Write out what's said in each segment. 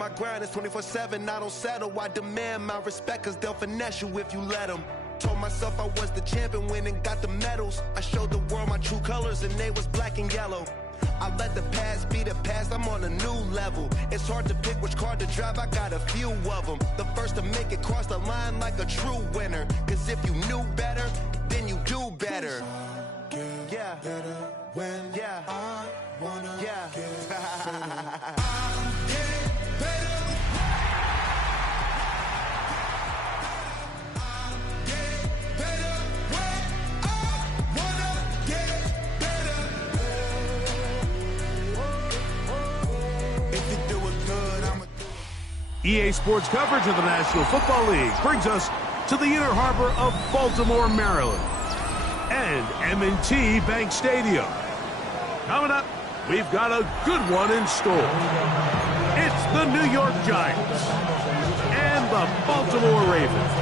on my grind, it's 24/7, I don't settle. I demand my respect, cause they'll finesse you if you let them. Told myself I was the champion, went and got the medals. I showed the world my true colors, and they was black and yellow. I let the past be the past, I'm on a new level. It's hard to pick which car to drive, I got a few of them. The first to make it cross the line like a true winner. Cause if you knew better, then you do better. Yeah. Better when I wanna get better. EA Sports coverage of the National Football League brings us to the inner harbor of Baltimore, Maryland, and M&T Bank Stadium. Coming up, we've got a good one in store. It's the New York Giants and the Baltimore Ravens.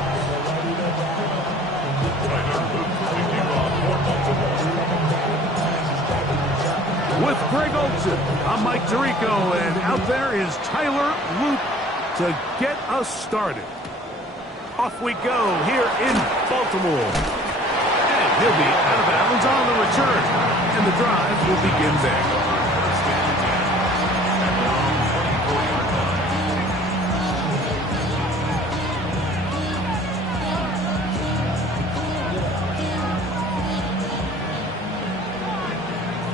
With Greg Olsen, I'm Mike Tirico, and out there is Tyler Luke to get us started. Off we go here in Baltimore. And he'll be out of bounds on the return. And the drive will begin there.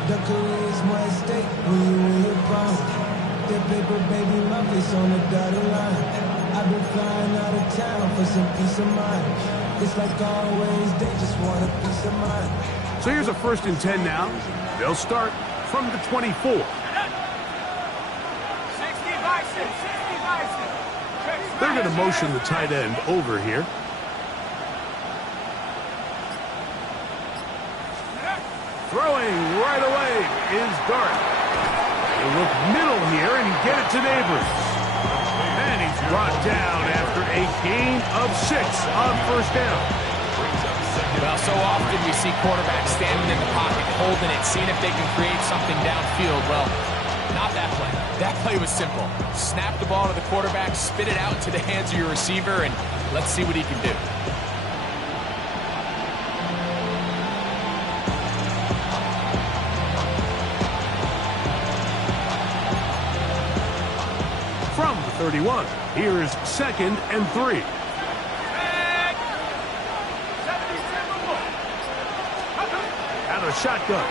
The career is more at stake when you in your prime. That paper, baby, my face on the dotted line. I've been flying out of town for some peace of mind. It's like always, they just want a peace of mind. So here's a 1st and 10 now. They'll start from the 24. 60 Bison, 60 Bison. They're going to motion the tight end over here. Throwing right away is Dart. They look middle here and get it to Neighbors. And he's brought down after a gain of 6 on 1st down. Well, so often we see quarterbacks standing in the pocket, holding it, seeing if they can create something downfield. Well, not that play. That play was simple. Snap the ball to the quarterback, spit it out into the hands of your receiver, and let's see what he can do. From the 31, here's 2nd and 3. Out of shotgun,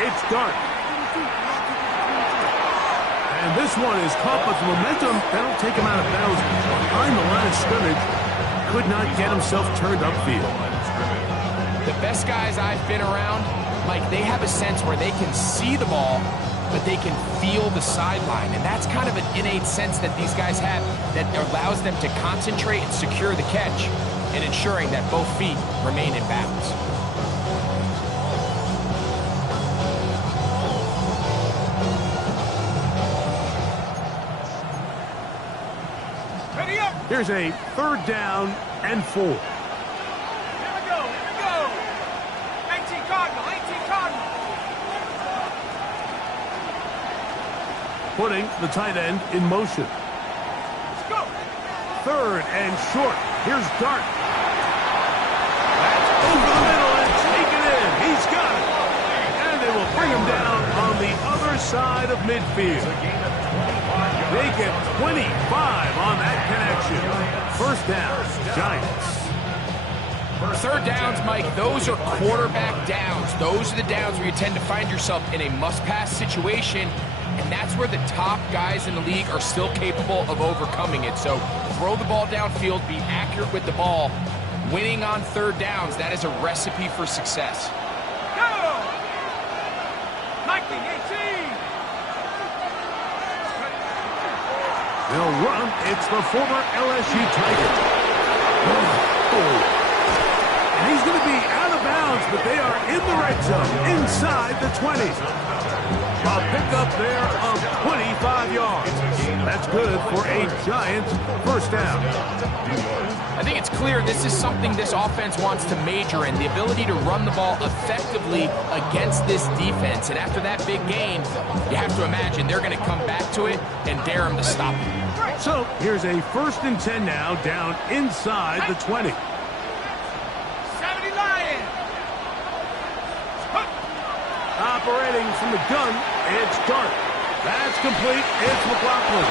it's Dart. And this one is caught with momentum. That'll take him out of bounds behind the line of scrimmage. Could not get himself turned upfield. The best guys I've been around, Mike, they have a sense where they can see the ball, but they can feel the sideline. And that's kind of an innate sense that these guys have that allows them to concentrate and secure the catch and ensuring that both feet remain in bounds. Here's a 3rd down and 4. Here we go, here we go. 18 Cardinal, 18 Cardinal. Putting the tight end in motion. Let's go. 3rd and short. Here's Dart. That's over the middle and taken in. He's got it. And they will bring him down on the other side of midfield. They get 25 on that connection. 1st down, Giants. 3rd downs, Mike, those are quarterback downs. Those are the downs where you tend to find yourself in a must-pass situation, and that's where the top guys in the league are still capable of overcoming it. So throw the ball downfield, be accurate with the ball. Winning on 3rd downs, that is a recipe for success. Go! 1918. They'll run. It's the former LSU Tiger. And he's going to be out of bounds, but they are in the red zone, inside the 20. A pickup there of 25 yards. That's good for a Giants 1st down. I think it's clear this is something this offense wants to major in, the ability to run the ball effectively against this defense. And after that big game, you have to imagine they're going to come back to it and dare them to stop it. So here's a 1st and 10 now, down inside the 20. 70 Lions. Operating from the gun, it's Dart. That's complete. It's McLaughlin.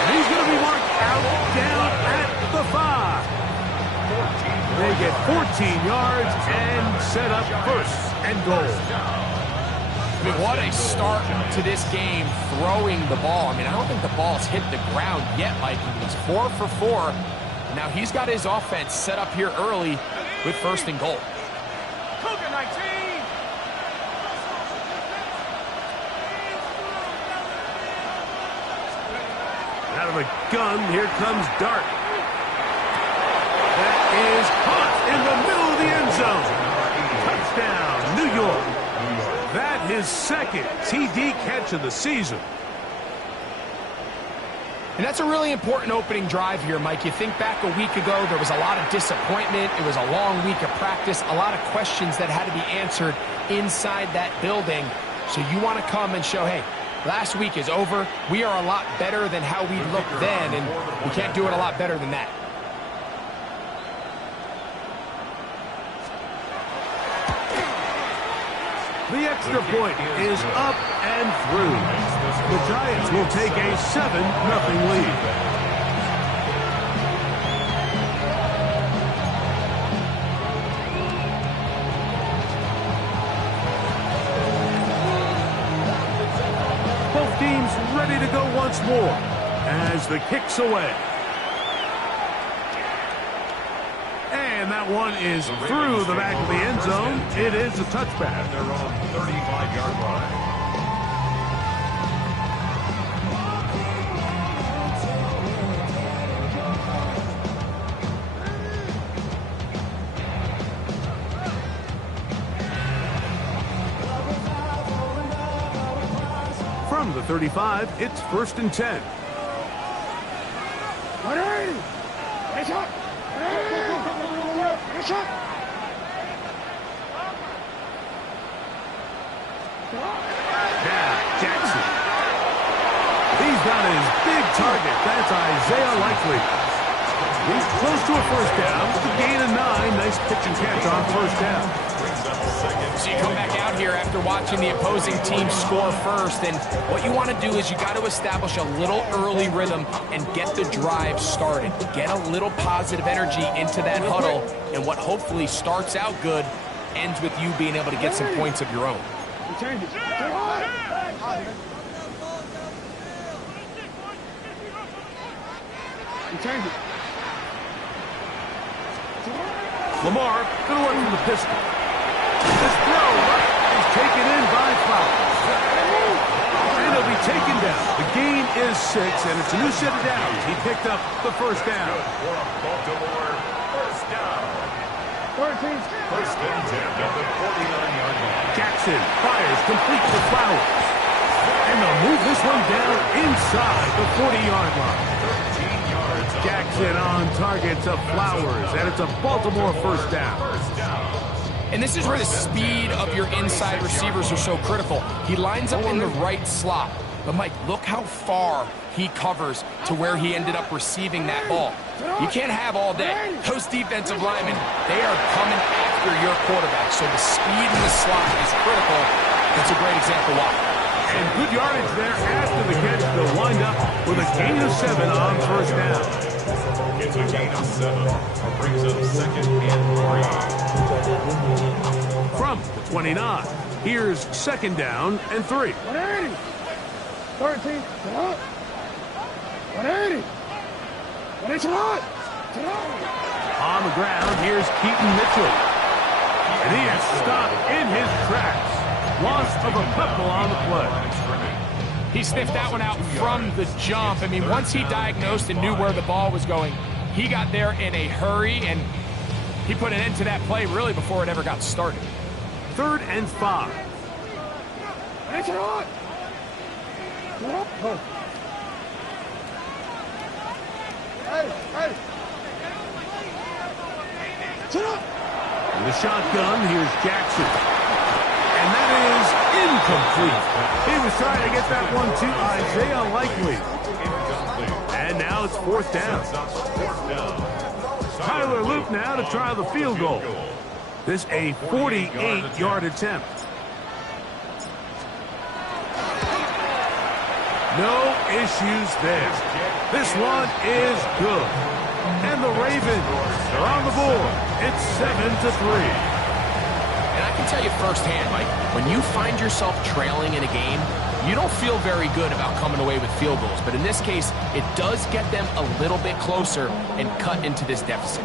And he's going to be marked out down at the 5. They get 14 yards and set up 1st and goal. I mean, what a start to this game throwing the ball. I mean, I don't think the ball's hit the ground yet, Mike. He's 4 for 4. Now he's got his offense set up here early with 1st and goal. Cougar 19. Out of the gun, here comes Dart. That is caught in the middle of the end zone. Touchdown, New York. That his 2nd TD catch of the season. And that's a really important opening drive here, Mike. You think back a week ago, there was a lot of disappointment. It was a long week of practice, a lot of questions that had to be answered inside that building. So you want to come and show, hey, last week is over. We are a lot better than how we looked then, and we can't do it a lot better than that. The extra point is up and through. The Giants will take a 7-0 lead. Both teams ready to go once more as the kick's away. And that one is through the back of the end zone. It is a touchback. They're on 35-yard line. From the 35, it's 1st and 10. Now, Jackson. He's got his big target. That's Isaiah Likely. He's close to a 1st down. The gain of 9. Nice pitch and catch on 1st down. So you come back out here after watching the opposing team score first, and what you want to do is you got to establish a little early rhythm and get the drive started. Get a little positive energy into that huddle, and what hopefully starts out good ends with you being able to get some points of your own. Lamar going to work from the pistol. This throw is taken in by Flowers. And he'll be taken down. The gain is 6, and it's a new set of downs. He picked up the 1st down. Baltimore, 1st down. 1st and 10 at the 49-yard line. Jackson fires complete to Flowers. And they'll move this one down inside the 40-yard line. 13 yards. Jackson on target to Flowers, and it's a Baltimore 1st down. And this is where the speed of your inside receivers are so critical. He lines up in the right slot. But, Mike, look how far he covers to where he ended up receiving that ball. You can't have all day. Those defensive linemen, they are coming after your quarterback. So the speed in the slot is critical. That's a great example why. And good yardage there after the catch. They'll wind up with a gain of 7 on 1st down. It's a gain of 7. Brings up 2nd and 3. From the 29, here's 2nd down and 3. 180. 13. 180. 180. On the ground, here's Keaton Mitchell. And he is stopped in his tracks. Loss of a couple on the play. He sniffed that one out from the jump. I mean, once he diagnosed and knew where the ball was going, he got there in a hurry, and he put an end to that play really before it ever got started. 3rd and 5. In the shotgun, here's Jackson. And that is incomplete. He was trying to get that one to Isaiah Likely. And now it's 4th down. Tyler Loop now to try the field goal. This a 48-yard attempt. No issues there. This one is good. And the Ravens are on the board. It's 7-3. And I can tell you firsthand, Mike, when you find yourself trailing in a game, you don't feel very good about coming away with field goals. But in this case, it does get them a little bit closer and cut into this deficit.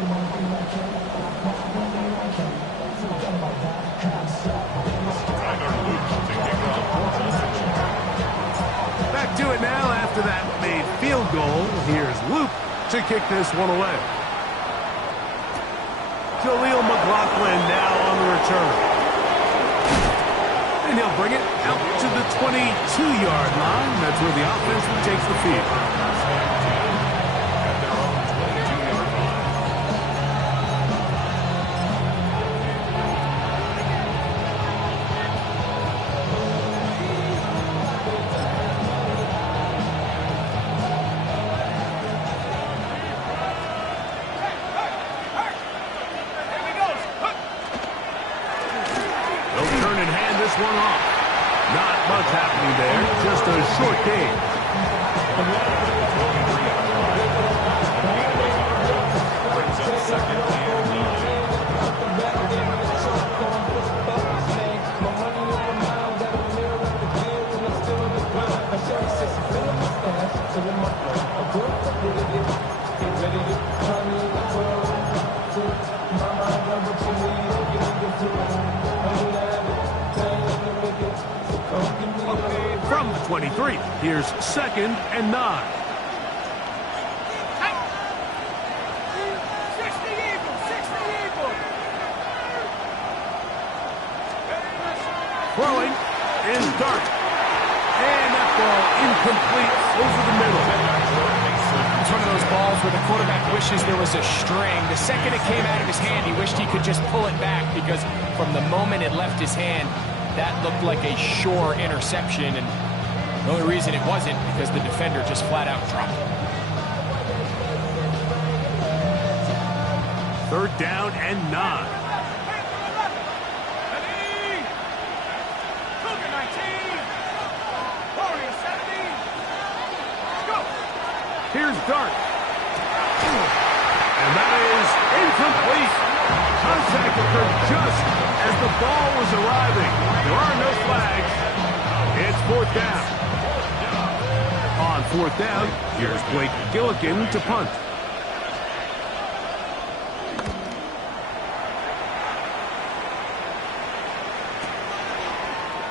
Back to it now after that made field goal. Here's Luke to kick this one away. Jaleel McLaughlin now on the return. And he'll bring it out to the 22-yard line. That's where the offense takes the field. One off. Not much happening there. Just a short game. Brings up 2nd and 9. From the 23, here's 2nd and 9. Throwing is Dart. And that ball incomplete over the middle. It's one of those balls where the quarterback wishes there was a string. The second it came out of his hand, he wished he could just pull it back because from the moment it left his hand, that looked like a sure interception. And the only reason it wasn't because the defender just flat out dropped it. 3rd down and 9. Here's Dart. And that is incomplete. Contact occurred just as the ball was arriving. There are no flags. It's 4th down. On 4th down, here's Blake Gillikin to punt.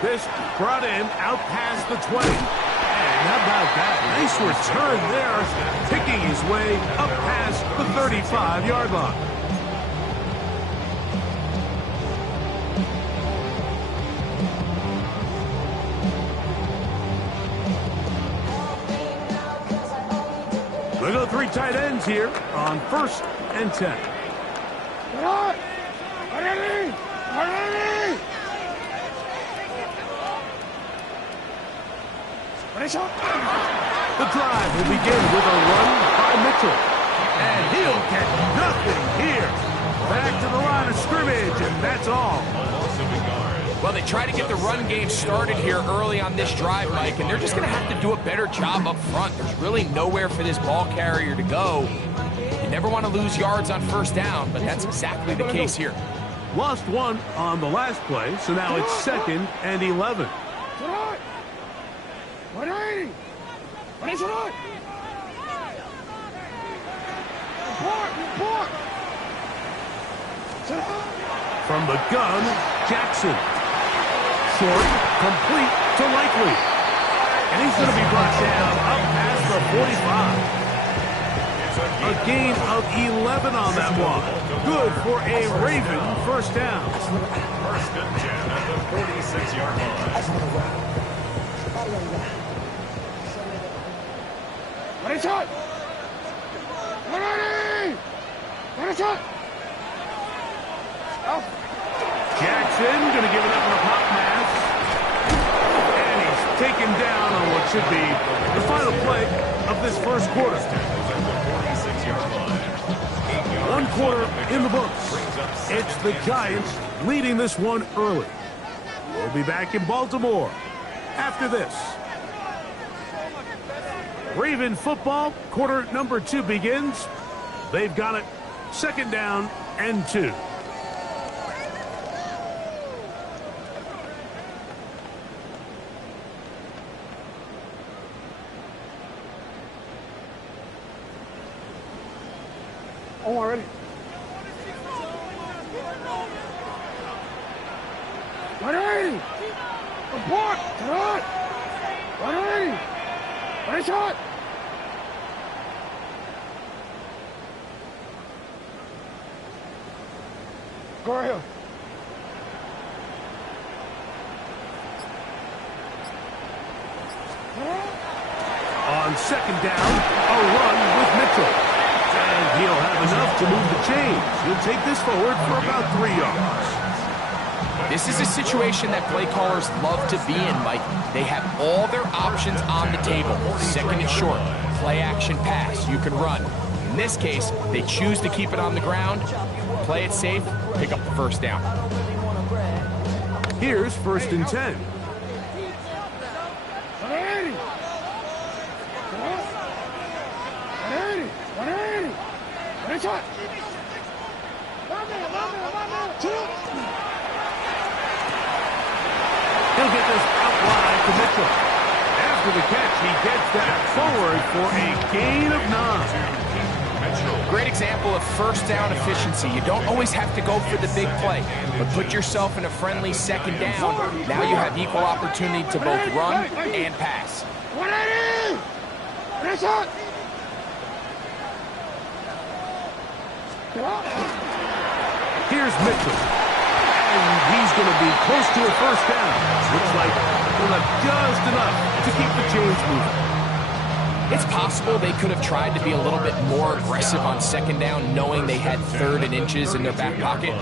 This brought in out past the 20. And how about that? Nice return there, picking his way up past the 35-yard line. We go 3 tight ends here on 1st and 10. The drive will begin with a run by Mitchell. And he'll get nothing here. Back to the line of scrimmage, and that's all. Well, they try to get the run game started here early on this drive, Mike, and they're just going to have to do a better job up front. There's really nowhere for this ball carrier to go. You never want to lose yards on 1st down, but that's exactly the case here. Lost 1 on the last play, so now it's 2nd and 11. From the gun, Jackson. Short, complete to Likely. And he's going to be brought down up past the 45. A gain of 11 on that one. Good for a Raven 1st down. 1st and 10 at the 46-yard line. Jackson going to give it up on a pop pass. And he's taken down on what should be the final play of this first quarter. 1 quarter in the books. It's the Giants leading this one early. We'll be back in Baltimore after this. Raven football, quarter number 2 begins. They've got it 2nd down and 2. Oh, already. Ready! Report! Shot! Ready! Ready shot! Go right here. On 2nd down, a run with Mitchell. And he'll have enough to move the chains. He'll take this forward for about 3 yards. This is a situation that play callers love to be in, Mike. They have all their options on the table. 2nd and short, play action pass, you can run. In this case, they choose to keep it on the ground, play it safe, pick up the 1st down. Here's 1st and 10. He'll get this out wide to Mitchell. After the catch, he gets that forward for a gain of 9. Great example of 1st down efficiency. You don't always have to go for the big play, but put yourself in a friendly 2nd down. Now you have equal opportunity to both run and pass. Here's Mitchell. And he's going to be close to a 1st down. Looks like he'll have just enough to keep the chains moving. It's possible they could have tried to be a little bit more aggressive on 2nd down, knowing they had 3rd and inches in their back pocket.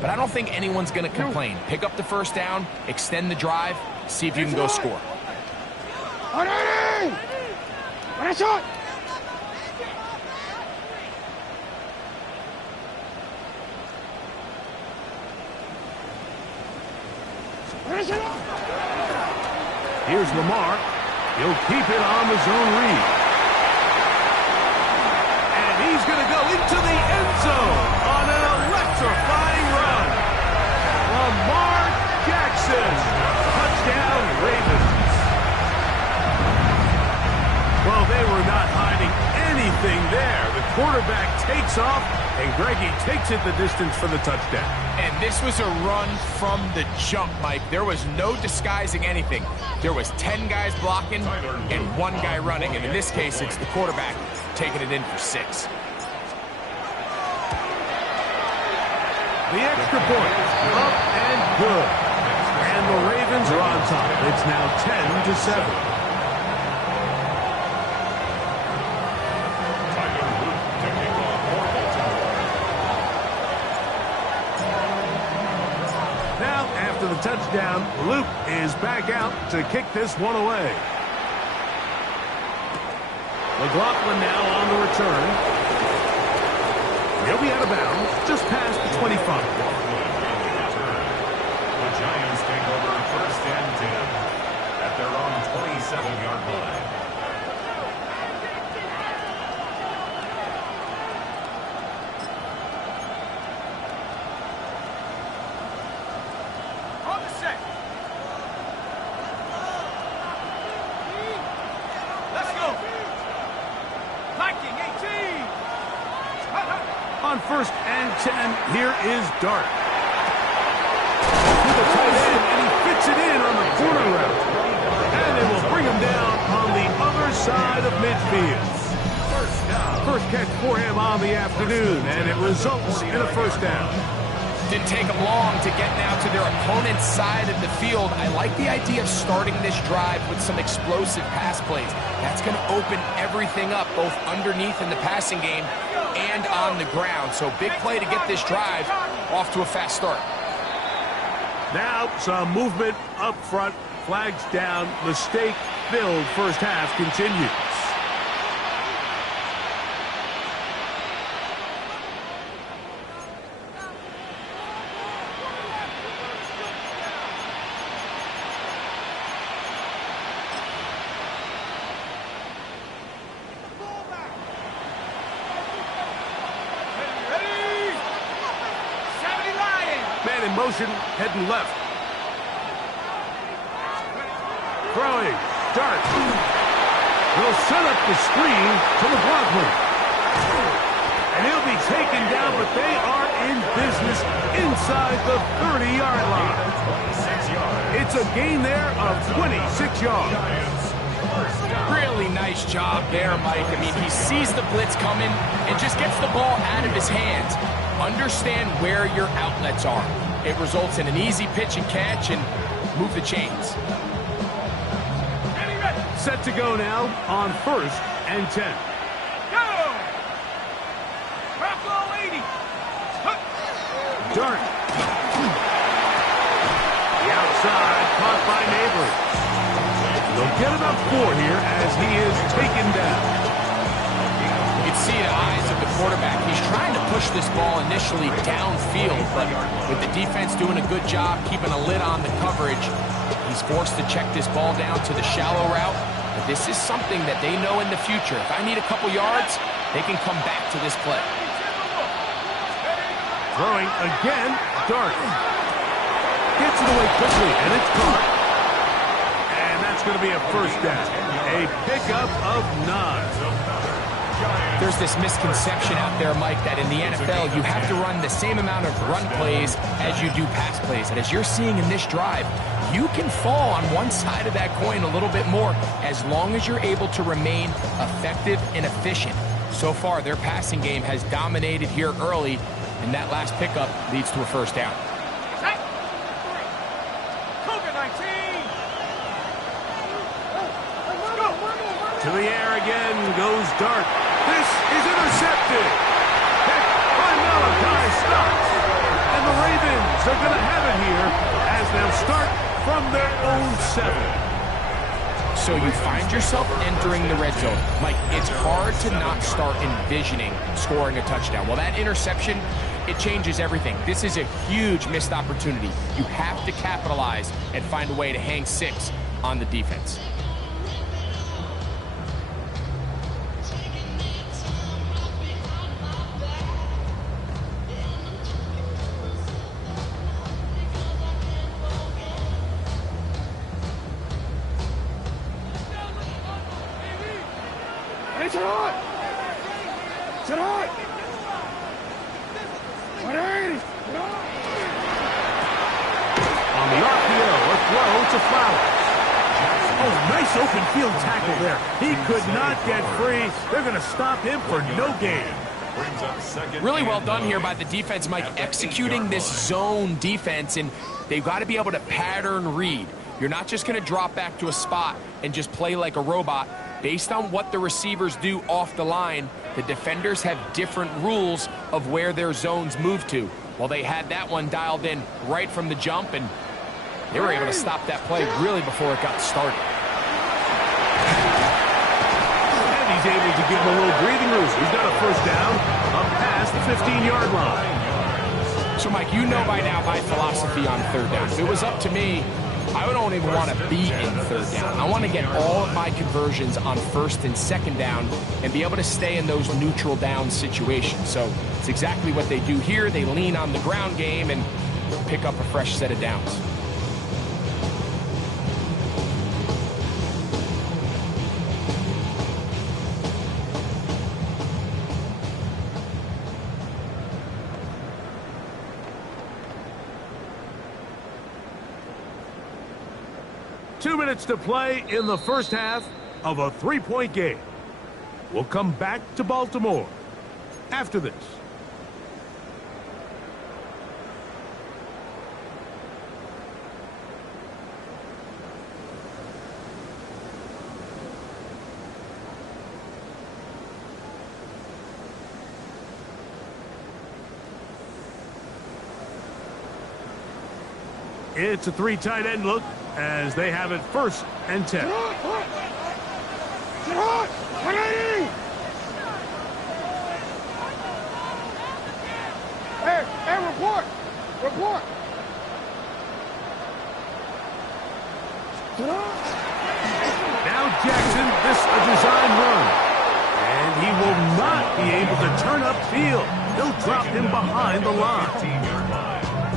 But I don't think anyone's going to complain. Pick up the 1st down, extend the drive, see if you can go score. Here's Lamar. He'll keep it on the zone read. And he's going to go into the end zone on an electrifying run. Lamar Jackson. Touchdown, Ravens. Well, they were not hiding anything there. The quarterback takes off, and Greggy takes it the distance for the touchdown. And this was a run from the jump, Mike. There was no disguising anything. There was 10 guys blocking and 1 guy running. And in this case, it's the quarterback taking it in for 6. The extra point, up and good. And the Ravens are on top. It's now 10-7. The touchdown, Luke is back out to kick this one away. McLaughlin now on the return. He'll be out of bounds just past the 25. The Giants take over 1st and 10 at their own 27-yard line. On 1st and 10, here is Dart. To the tight end, and he fits it in on the corner route. And they will bring him down on the other side of midfield. First catch for him on the afternoon, and it results in a 1st down. Didn't take them long to get now to their opponent's side of the field. I like the idea of starting this drive with some explosive pass plays. That's going to open everything up, both underneath in the passing game and on the ground. So big play to get this drive off to a fast start. Now some movement up front. Flags down. Mistake-filled first half continues. Man in motion, heading left. Throwing, dart. Will set up the screen to McLaughlin. And he'll be taken down, but they are in business inside the 30-yard line. It's a gain there of 26 yards. Really nice job there, Mike. I mean, he sees the blitz coming and just gets the ball out of his hands. Understand where your outlets are. It results in an easy pitch and catch and move the chains. Set to go now on 1st and 10. Go! Buffalo 80. Dart. The outside, caught by Neighbor. They'll get about 4 here as he is taken down. You can see the eyes of the quarterback. He's trying to push this ball initially downfield, but with the defense doing a good job keeping a lid on the coverage, he's forced to check this ball down to the shallow route. But this is something that they know in the future. If I need a couple yards, they can come back to this play. Throwing again, Dart. Gets it away quickly, and it's caught. And that's going to be a first down. A pickup of 9. There's this misconception out there, Mike, that in the NFL you have to run the same amount of run plays as you do pass plays. And as you're seeing in this drive, you can fall on one side of that coin a little bit more as long as you're able to remain effective and efficient. So far, their passing game has dominated here early, and that last pickup leads to a first down. To the air again goes Dart. This is intercepted. Picked by Malachi Stotts. And the Ravens are going to have it here as they'll start from their own 7. So you find yourself entering the red zone. Mike, it's hard to not start envisioning scoring a touchdown. Well, that interception, it changes everything. This is a huge missed opportunity. You have to capitalize and find a way to hang 6 on the defense. It's hot! It's hot! 180! On the RPO, a throw to Flowers. Oh, nice open field tackle there. He could not get free. They're going to stop him for no gain. Really well done here by the defense, Mike, executing this zone defense, and they've got to be able to pattern read. You're not just going to drop back to a spot and just play like a robot. Based on what the receivers do off the line, the defenders have different rules of where their zones move to. Well, they had that one dialed in right from the jump, and they were able to stop that play really before it got started. And he's able to give him a little breathing room. He's got a first down up past the 15-yard line. So, Mike, you know by now my philosophy on third down. If it was up to me, I don't even want to be in third down. I want to get all of my conversions on first and second down and be able to stay in those neutral down situations. So it's exactly what they do here. They lean on the ground game and pick up a fresh set of downs. Two minutes to play in the first half of a 3-point game. We'll come back to Baltimore after this. It's a 3 tight end look as they have it 1st and 10. Get hot! 180! Hey, report! Report! Get hot! Now Jackson, this a design run. And he will not be able to turn upfield. They'll drop him behind the line.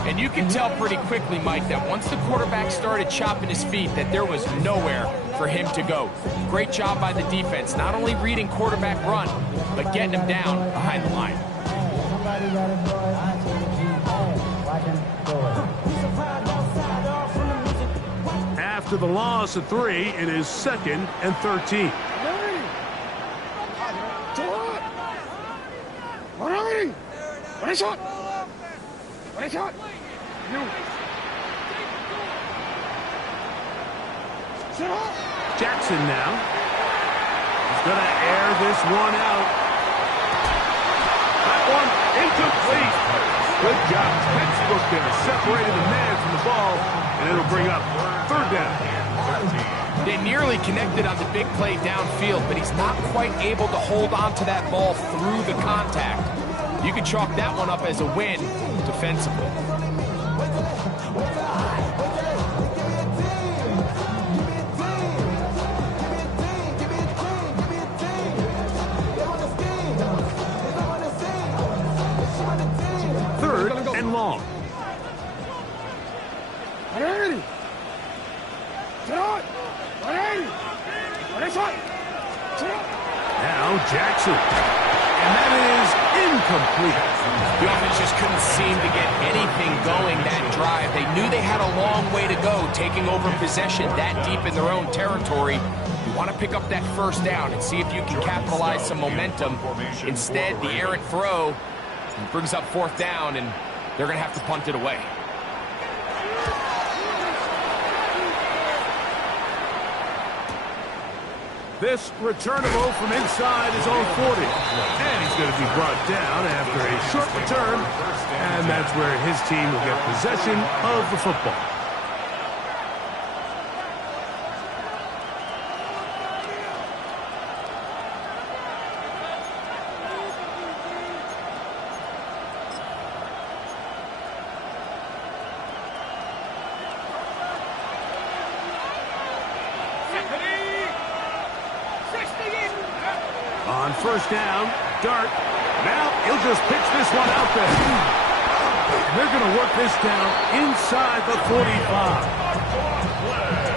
And you can tell pretty quickly, Mike, that once the quarterback started chopping his feet, that there was nowhere for him to go. Great job by the defense, not only reading quarterback run, but getting him down behind the line. After the loss of 3, it is 2nd and 13. 180! What is shot? What is shot? You. Jackson now. He's going to air this one out. That one incomplete. Good job. Textbook there. Separated the man from the ball, and it'll bring up 3rd down. They nearly connected on the big play downfield, but he's not quite able to hold on to that ball through the contact. You can chalk that one up as a win defensively. Third and long. 180! Get on! 180! What is shot? Now Jackson. And that is incomplete. The offense just couldn't seem to get anything going that drive. They knew they had a long way to go, taking over possession that deep in their own territory. You want to pick up that 1st down and see if you can capitalize some momentum. Instead, the errant throw brings up 4th down, and they're going to have to punt it away. This returnable from inside his own 40. And he's going to be brought down after a short return. And that's where his team will get possession of the football. On 1st down, Dart. Now he'll just pitch this one out there. They're going to work this down inside the 45.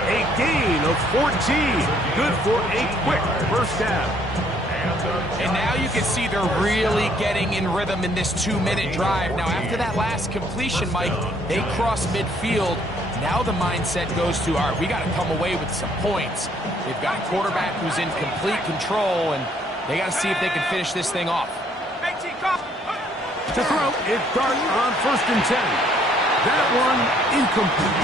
A gain of 14. Good for a quick 1st down. And now you can see they're really getting in rhythm in this 2-minute drive. Now, after that last completion, Mike, they cross midfield. Now the mindset goes to, all right, we got to come away with some points. They've got a quarterback who's in complete control, and they got to see if they can finish this thing off. To throw, it's Dart on 1st and 10. That one incomplete.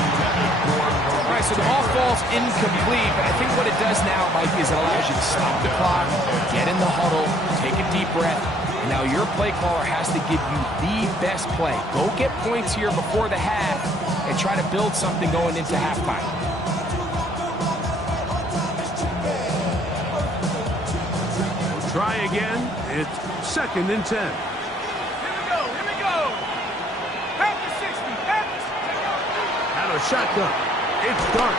All right, so the ball falls incomplete, but I think what it does now, Mike, is it allows you to stop the clock, get in the huddle, take a deep breath, and now your play caller has to give you the best play. Go get points here before the half and try to build something going into halftime. Try again. It's 2nd and 10. Here we go. Half the 60, half the 60. Out of shotgun. It's Dart.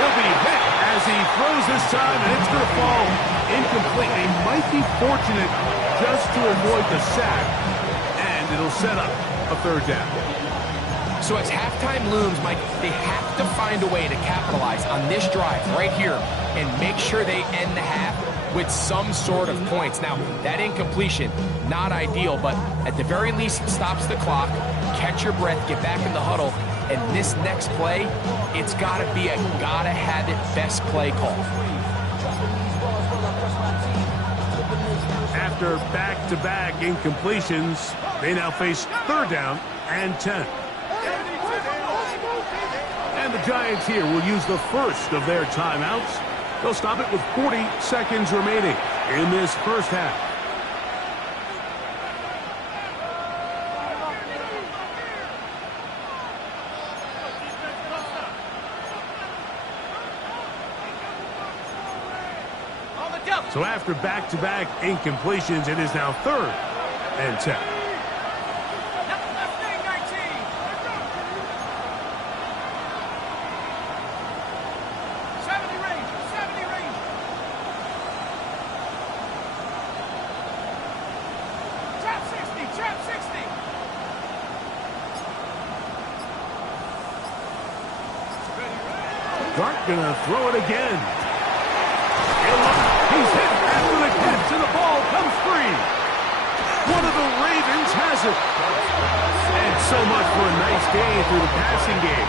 He'll be hit as he throws this time, and it's going to fall incomplete. They might be fortunate just to avoid the sack, and it'll set up a 3rd down. So as halftime looms, Mike, they have to find a way to capitalize on this drive right here and make sure they end the half with some sort of points. Now, that incompletion, not ideal, but at the very least, it stops the clock, catch your breath, get back in the huddle, and this next play, it's got to be a gotta-have-it best play call. After back-to-back incompletions, they now face 3rd down and 10. And the Giants here will use the first of their timeouts. They'll stop it with 40 seconds remaining in this 1st half. So after back-to-back incompletions, it is now 3rd and 10. Dart gonna throw it again. He's hit after the catch, and the ball comes free. One of the Ravens has it. And so much for a nice gain through the passing game.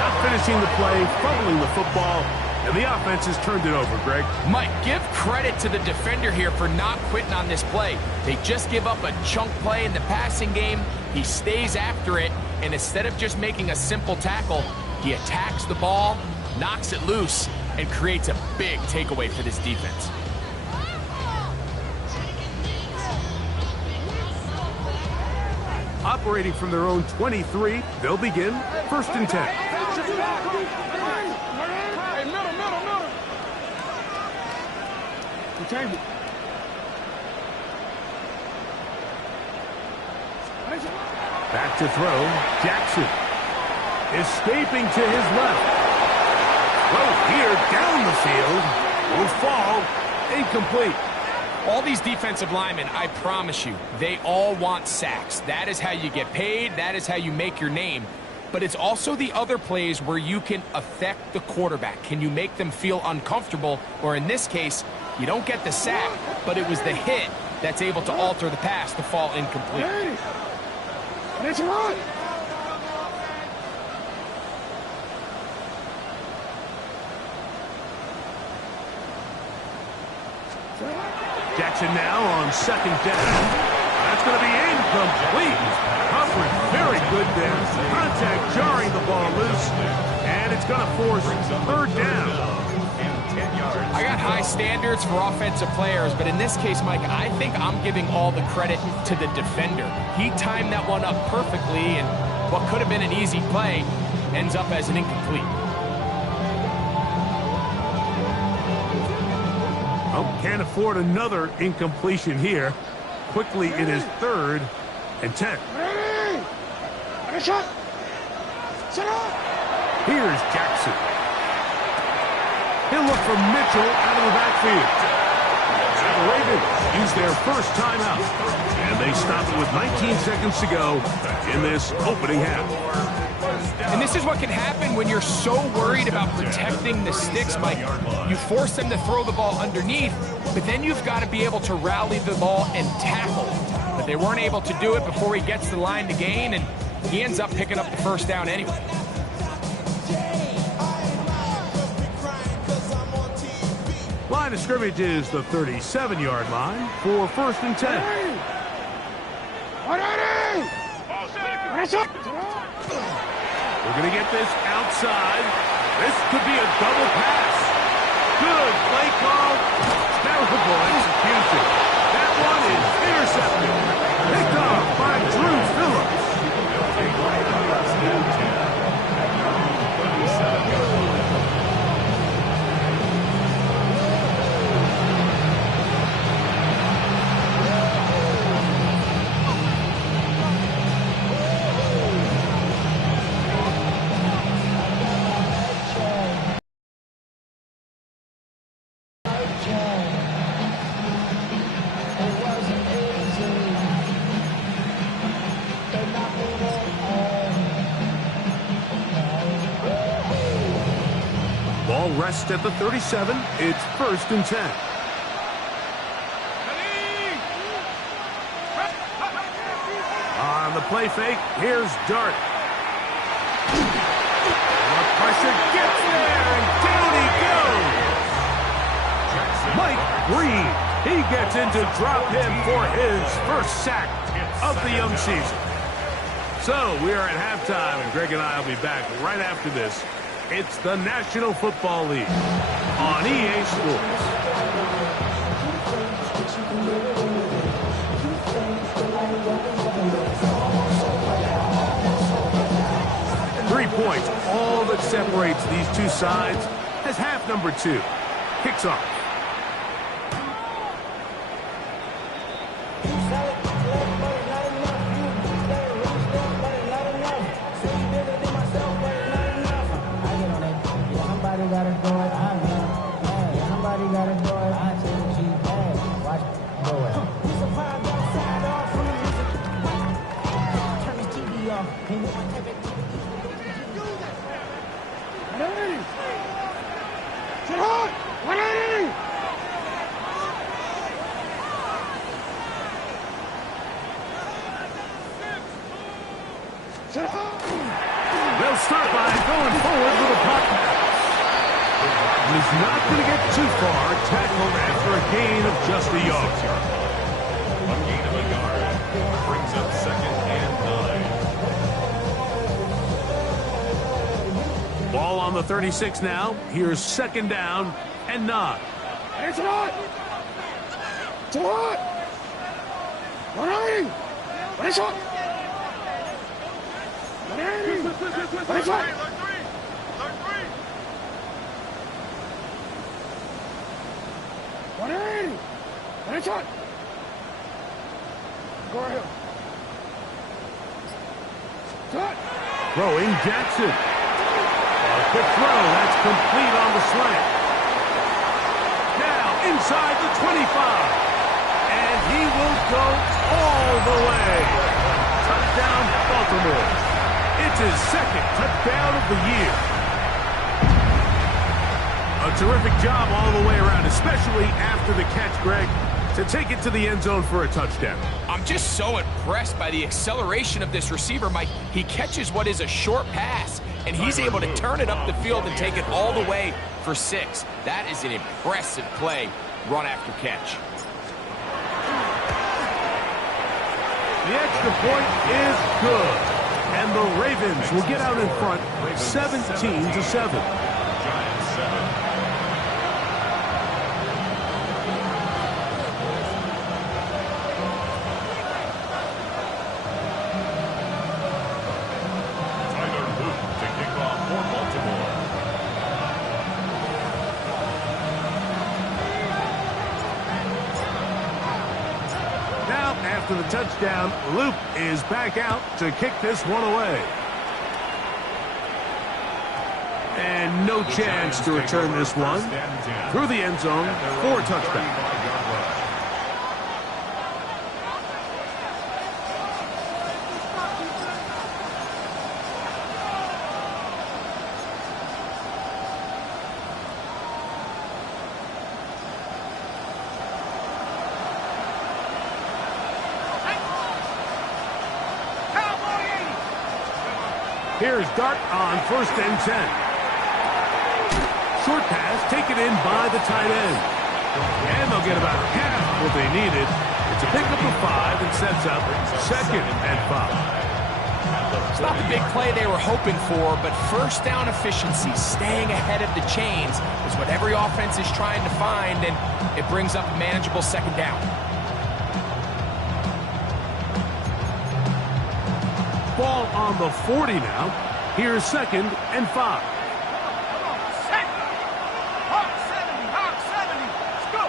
Not finishing the play, fumbling the football, and the offense has turned it over, Greg. Mike, give credit to the defender here for not quitting on this play. They just give up a chunk play in the passing game. He stays after it, and instead of just making a simple tackle, he attacks the ball, knocks it loose, and creates a big takeaway for this defense. Operating from their own 23, they'll begin 1st and 10. Hey, middle. You change it. Back to throw, Jackson. Escaping to his left. Throw here down the field. Will fall. Incomplete. All these defensive linemen, I promise you, they all want sacks. That is how you get paid. That is how you make your name. But it's also the other plays where you can affect the quarterback. Can you make them feel uncomfortable? Or in this case, you don't get the sack, but it was the hit that's able to alter the pass to fall incomplete. Hey, that's right. Jackson now on 2nd down. That's going to be incomplete. Coverage very good there. Contact jarring the ball loose. And it's going to force 3rd down. I got high standards for offensive players, but in this case, Mike, I think I'm giving all the credit to the defender. He timed that one up perfectly, and what could have been an easy play ends up as an incomplete. Oh, can't afford another incompletion here. Quickly, it is 3rd and 10. Ready? Ready, shot. Set up. Here's Jackson. He'll look for Mitchell out of the backfield. The Ravens use their first timeout, and they stop it with 19 seconds to go in this opening half. And this is what can happen when you're so worried about protecting the sticks, Mike. You force them to throw the ball underneath, but then you've got to be able to rally the ball and tackle. But they weren't able to do it before he gets the line to gain, and he ends up picking up the 1st down anyway. Line of scrimmage is the 37-yard line for 1st and 10. Ready? Ready, shot. We're going to get this outside. This could be a double pass. Good play call. Terrible execution. That one is intercepted. Picked off by Drew Phillips. Ball rests at the 37. It's 1st and 10. On the play fake, here's Dart. The pressure gets there, and down he goes. Mike Reed, he gets into drop him for his first sack of the young season. So we are at halftime, and Greg and I will be back right after this. It's the National Football League on EA Sports. 3 points, all that separates these two sides as half number 2 kicks off. 5 going forward with a pop pass. He's not going to get too far. Tackled after a gain of just a yard. A gain of a yard. Brings up 2nd and 9. Ball on the 36 now. Here's 2nd down and 9. It's hot! It's hot! 180! What is hot? 180! What is hot? 180! What is hot? Go ahead. Hot! Throwing Jackson. A quick throw. That's complete on the slant. Now inside the 25. And he will go all the way. Touchdown, Baltimore. It's his 2nd touchdown of the year. A terrific job all the way around, especially after the catch, Greg, to take it to the end zone for a touchdown. I'm just so impressed by the acceleration of this receiver, Mike. He catches what is a short pass, and he's able to turn it up the field and take it all the way for 6. That is an impressive play, run after catch. The extra point is good, and the Ravens will get out in front 17-7. Giants 7. After the touchdown, Luke is back out to kick this one away. And no chance to return this one through the end zone for a touchdown. Here's Dart on 1st and 10. Short pass taken in by the tight end. And they'll get about half what they needed. It's a pickup of 5 and sets up 2nd and 5. It's not the big play they were hoping for, but 1st down efficiency, staying ahead of the chains, is what every offense is trying to find, and it brings up a manageable 2nd down. Ball on the 40 now. Here's 2nd and 5. Hawk 70, let's go.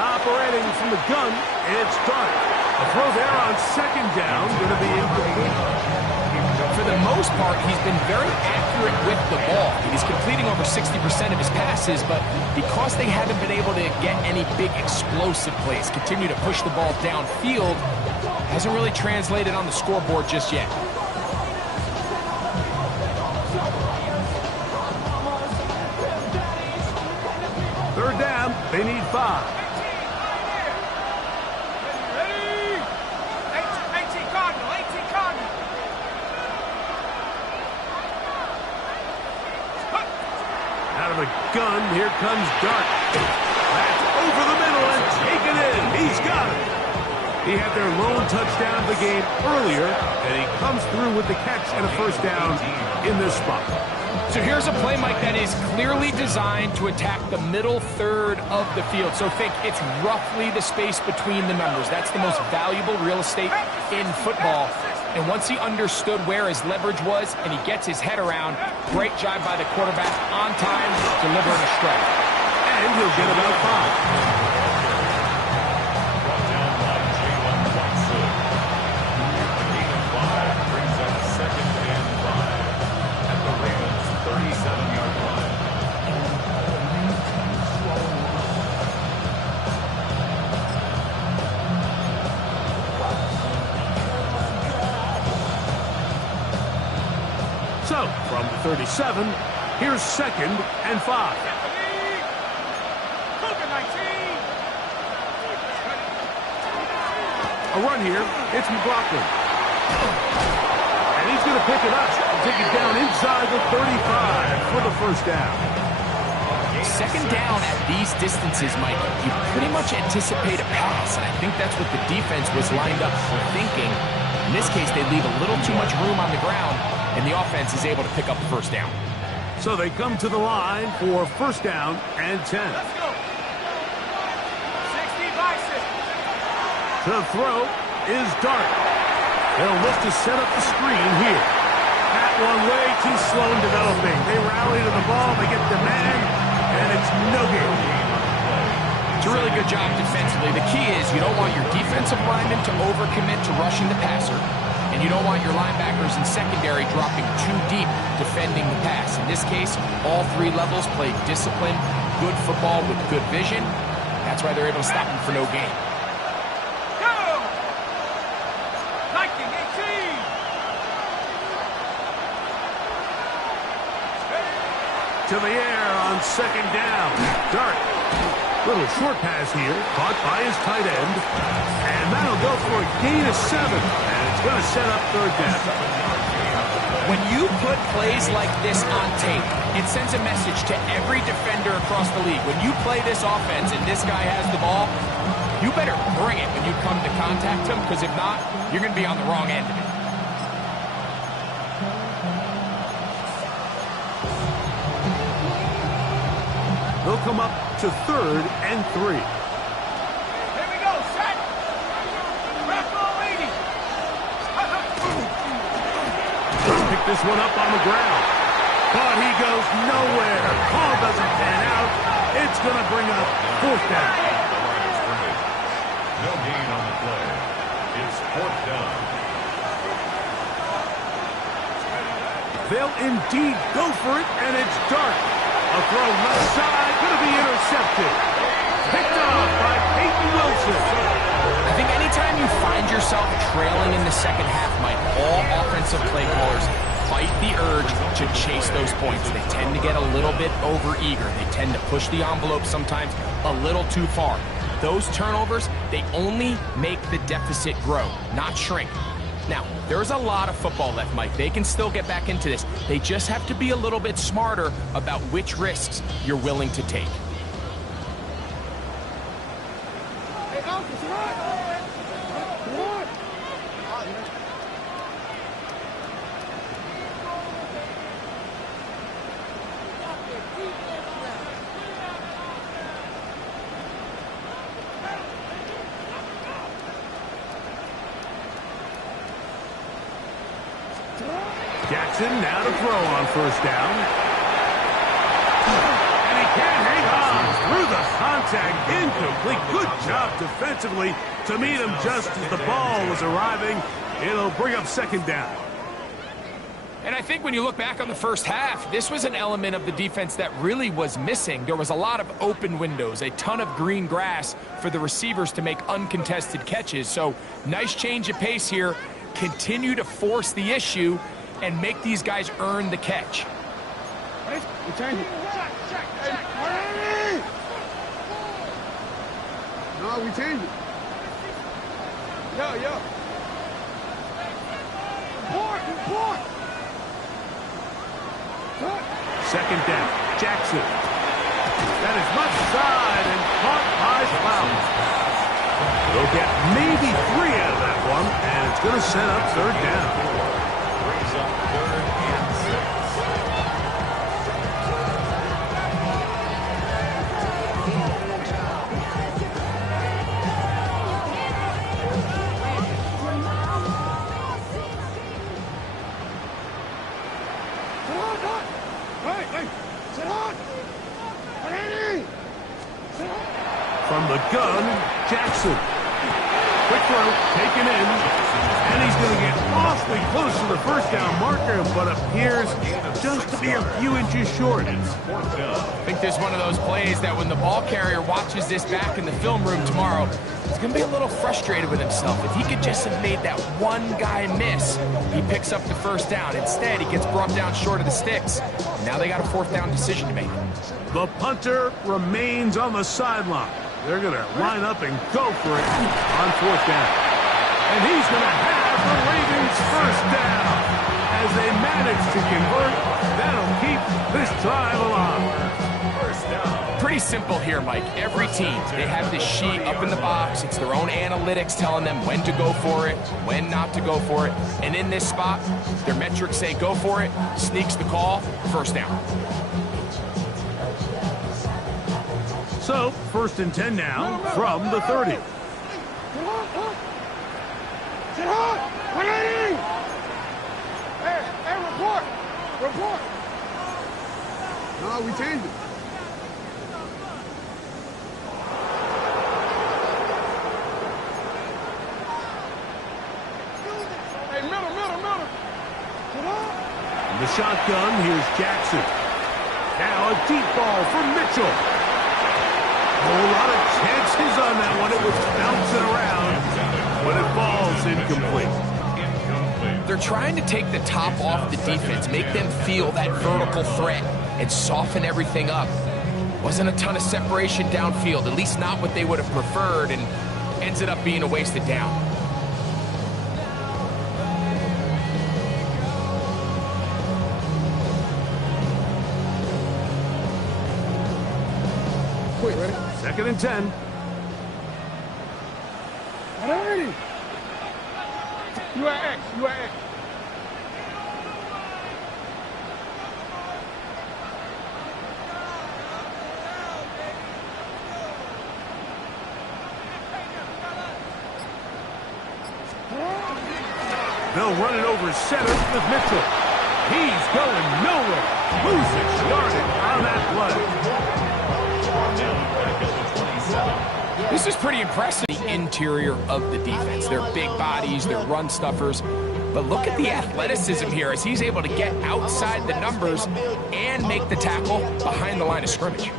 Operating from the gun, it's Dart. A throw there on 2nd down, going to be incomplete. For the most part, he's been very accurate with the ball. He's completing over 60% of his passes, but because they haven't been able to get any big explosive plays, continue to push the ball downfield, hasn't really translated on the scoreboard just yet. Third down, they need 5. Ready? 18 Cardinal, 18 Cardinal. Out of the gun, here comes Dart. That's over the middle and taken in. He's got it. He had their lone touchdown of the game earlier, and he comes through with the catch and a 1st down in this spot. So here's a play, Mike, that is clearly designed to attack the middle third of the field. So think it's roughly the space between the numbers. That's the most valuable real estate in football. And once he understood where his leverage was and he gets his head around, great job by the quarterback on time, delivering a strike. And he'll get about 5. So, from the 37, here's 2nd and 5. A run here, it's McLaughlin. And he's going to pick it up and take it down inside the 35 for the first down. Second down at these distances, Mike, you pretty much anticipate a pass, and I think that's what the defense was lined up for thinking. In this case, they leave a little too much room on the ground, and the offense is able to pick up the first down. So they come to the line for first down and 10. Let's go. 60 by 60. The throw is Dart. They'll look to set up the screen here. That one way too slow in developing. They rally to the ball, they get the man, and it's no gain. It's a really good job defensively. The key is you don't want your defensive linemen to overcommit to rushing the passer, and you don't want your linebackers in secondary dropping too deep defending the pass. In this case, all three levels played disciplined, good football with good vision. That's why they're able to stop them for no gain. Go! Viking 18! To the air on second down. Dart. Little short pass here, caught by his tight end. And that'll go for a gain of 7. And it's going to set up third down. When you put plays like this on tape, it sends a message to every defender across the league. When you play this offense and this guy has the ball, you better bring it when you come to contact him, because if not, you're going to be on the wrong end of it. They'll come up to third and 3. Here we go, set! Back all 80! Pick this one up on the ground. But he goes nowhere. Call doesn't pan out. It's going to bring up fourth down. No gain on the play. It's fourth down. They'll indeed go for it, and it's Dart. A throw left side, going to be intercepted. Picked off by Peyton Wilson. I think anytime you find yourself trailing in the second half, Mike, all offensive play callers fight the urge to chase those points. They tend to get a little bit over-eager. They tend to push the envelope sometimes a little too far. Those turnovers, they only make the deficit grow, not shrink. Now, there's a lot of football left, Mike. They can still get back into this. They just have to be a little bit smarter about which risks you're willing to take. Hey, Uncle, come on! Come on! Jackson now to throw on first down. And he can't hang on through the contact. Incomplete. Good job defensively to meet him just as the ball was arriving. It'll bring up second down. And I think when you look back on the first half, this was an element of the defense that really was missing. There was a lot of open windows, a ton of green grass for the receivers to make uncontested catches. So nice change of pace here. Continue to force the issue and make these guys earn the catch. We change it. No, we change it. Yo. Report. Second down. Jackson. That is left side and caught by Cloud. They'll get maybe 3 out of that one, and it's going to set up third down. Brings up third and 6. Hey, sit on! Ready! From the gun, Jackson. Quick throw, taken in. And he's going to get awfully close to the first down marker, but appears just to be a few inches short. I think this is one of those plays that when the ball carrier watches this back in the film room tomorrow, he's going to be a little frustrated with himself. If he could just have made that one guy miss, he picks up the first down. Instead, he gets brought down short of the sticks. Now they got a fourth down decision to make. The punter remains on the sideline. They're going to line up and go for it on fourth down. And he's going to have the Ravens first down. as they manage to convert. That'll keep this drive alive. First down. Pretty simple here, Mike. Every team, they have this sheet up in the box. It's their own analytics telling them when to go for it, when not to go for it. And in this spot, their metrics say go for it, sneaks the call, first down. So, 1st and 10 now from the 30. Sit hard! 180! Hey, report! Report! No, we changed it. Hey, middle! Sit hard! In the shotgun, here's Jackson. Now a deep ball for Mitchell. A whole lot of chances on that one. It was bouncing around, but it falls incomplete. They're trying to take the top off the defense, make them feel that vertical threat, and soften everything up. Wasn't a ton of separation downfield, at least not what they would have preferred, and ended up being a wasted down. Quick, ready? 2nd and 10. 180! You at X. They'll run it over center with Mitchell. He's going nowhere. Loses yardage on that play. This is pretty impressive, the interior of the defense. They're big bodies, they're run stuffers. But look at the athleticism here as he's able to get outside the numbers and make the tackle behind the line of scrimmage.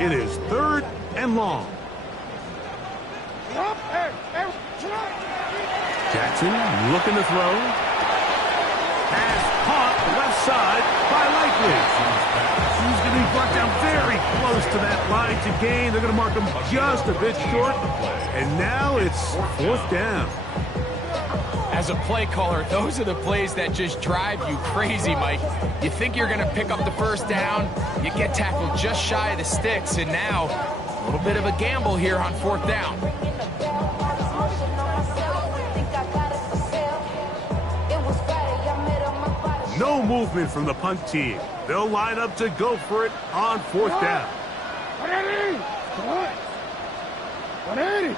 It is 3rd and long. Jackson looking to throw. Pass caught left side by Likely. He's going to be brought down very close to that line to gain. They're going to mark him just a bit short. And now it's 4th down. As a play caller, those are the plays that just drive you crazy, Mike. You think you're going to pick up the 1st down, you get tackled just shy of the sticks, and now a little bit of a gamble here on 4th down. No movement from the punt team. They'll line up to go for it on 4th down. 180! 180!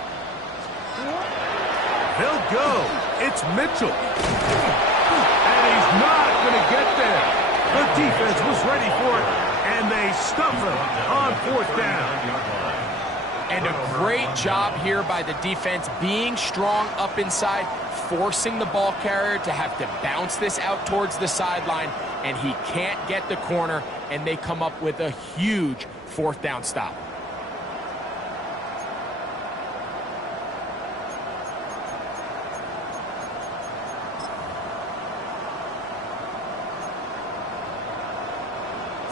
They'll go. It's Mitchell. And he's not going to get there. The defense was ready for it, and they stuff him on 4th down. And a great job here by the defense, being strong up inside, forcing the ball carrier to have to bounce this out towards the sideline, and he can't get the corner, and they come up with a huge 4th down stop.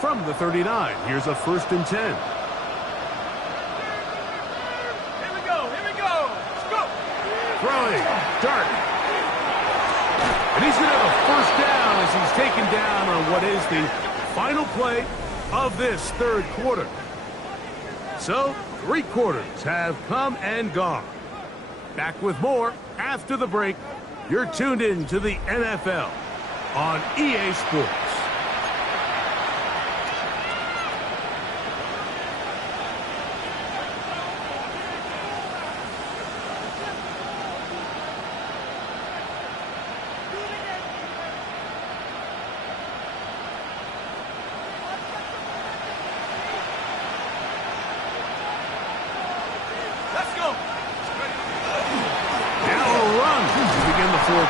From the 39, here's a 1st and 10. Throwing, Dart. And he's going to have a 1st down as he's taken down on what is the final play of this 3rd quarter. So, 3 quarters have come and gone. Back with more after the break. You're tuned in to the NFL on EA Sports.